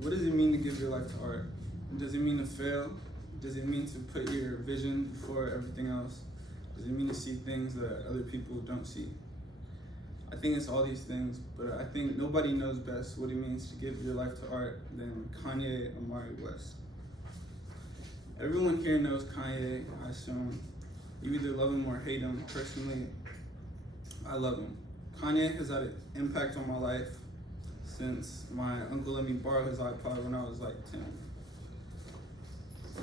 What does it mean to give your life to art? Does it mean to fail? Does it mean to put your vision before everything else? Does it mean to see things that other people don't see? I think it's all these things, but I think nobody knows best what it means to give your life to art than Kanye Amari West. Everyone here knows Kanye, I assume. You either love him or hate him. Personally, I love him. Kanye has had an impact on my life since my uncle let me borrow his iPod when I was like 10.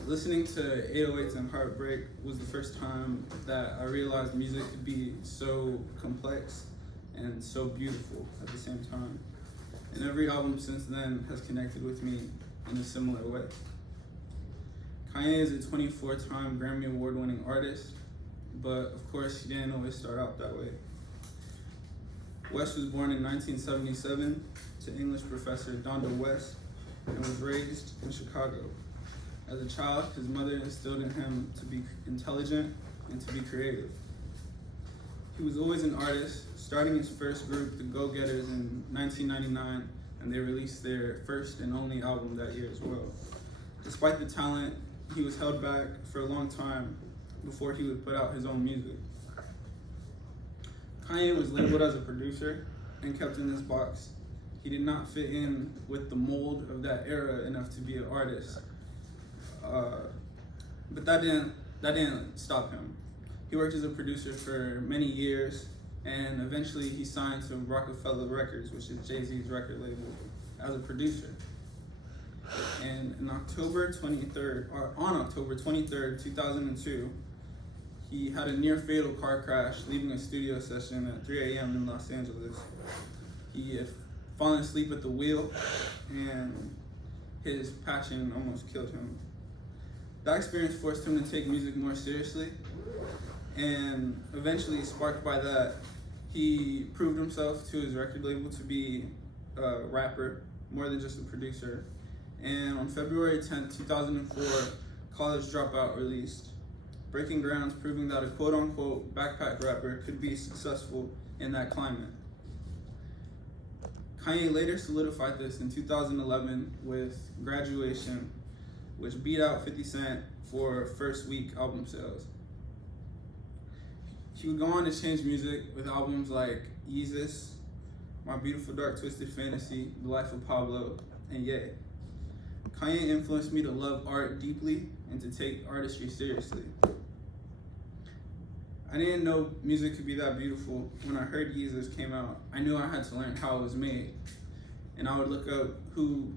Listening to 808s and Heartbreak was the first time that I realized music could be so complex and so beautiful at the same time. And every album since then has connected with me in a similar way. Kanye is a 24-time Grammy Award-winning artist, but of course he didn't always start out that way. West was born in 1977 to English professor Donda West and was raised in Chicago. As a child, his mother instilled in him to be intelligent and to be creative. He was always an artist, starting his first group, the Go-Getters, in 1999, and they released their first and only album that year as well. Despite the talent, he was held back for a long time before he would put out his own music. Kanye was labeled as a producer and kept in this box. He did not fit in with the mold of that era enough to be an artist. But that didn't stop him. He worked as a producer for many years, and eventually he signed to Rockefeller Records, which is Jay-Z's record label, as a producer. And on October 23rd, 2002, he had a near-fatal car crash leaving a studio session at 3 a.m. in Los Angeles. He had fallen asleep at the wheel, and his passion almost killed him. That experience forced him to take music more seriously, and eventually, sparked by that, he proved himself to his record label to be a rapper, more than just a producer. And on February 10th, 2004, College Dropout released, breaking grounds, proving that a quote-unquote backpack rapper could be successful in that climate. Kanye later solidified this in 2011 with Graduation, which beat out 50 Cent for first week album sales. He would go on to change music with albums like Yeezus, My Beautiful Dark Twisted Fantasy, The Life of Pablo, and Ye. Kanye influenced me to love art deeply and to take artistry seriously. I didn't know music could be that beautiful. When I heard Yeezus came out, I knew I had to learn how it was made. And I would look up who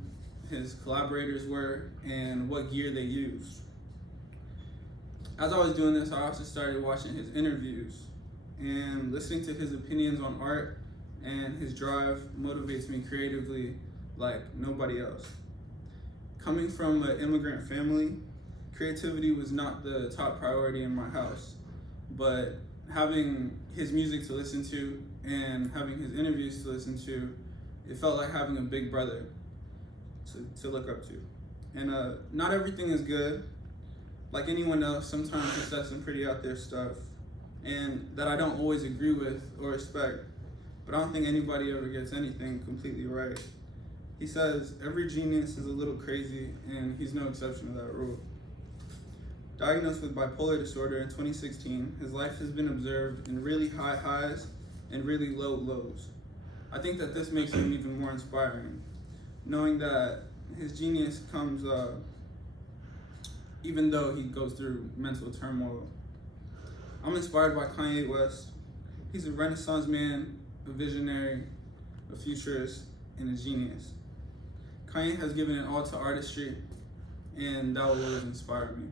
his collaborators were and what gear they used. As I was doing this, I also started watching his interviews, and listening to his opinions on art and his drive motivates me creatively like nobody else. Coming from an immigrant family, creativity was not the top priority in my house, but having his music to listen to and having his interviews to listen to, it felt like having a big brother to look up to. And not everything is good. Like anyone else, sometimes he says some pretty out there stuff, and that I don't always agree with or respect, but I don't think anybody ever gets anything completely right. He says every genius is a little crazy, and he's no exception to that rule. Diagnosed with bipolar disorder in 2016, his life has been observed in really high highs and really low lows. I think that this makes him even more inspiring, knowing that his genius comes even though he goes through mental turmoil. I'm inspired by Kanye West. He's a Renaissance man, a visionary, a futurist, and a genius. Kanye has given it all to artistry, and that will always inspire me.